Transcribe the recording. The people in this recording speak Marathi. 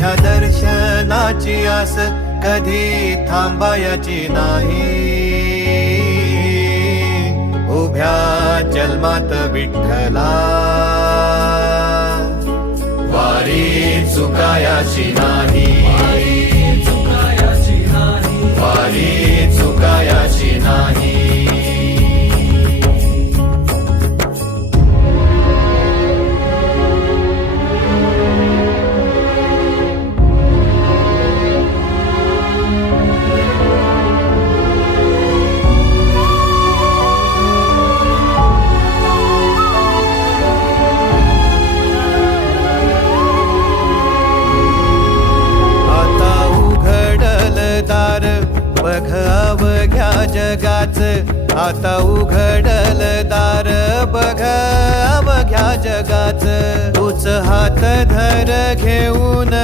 तुझ्या दर्शनाची आस कधी थांबायची नाही. उभ्या जन्मात विठ्ठला वारी चुकायाची नाही. वारी चुकायाची नाही. बघ अवघ्या जगाच, आता उघडल दार बघ अवघ्या जगाच. तूच हात धर घेऊन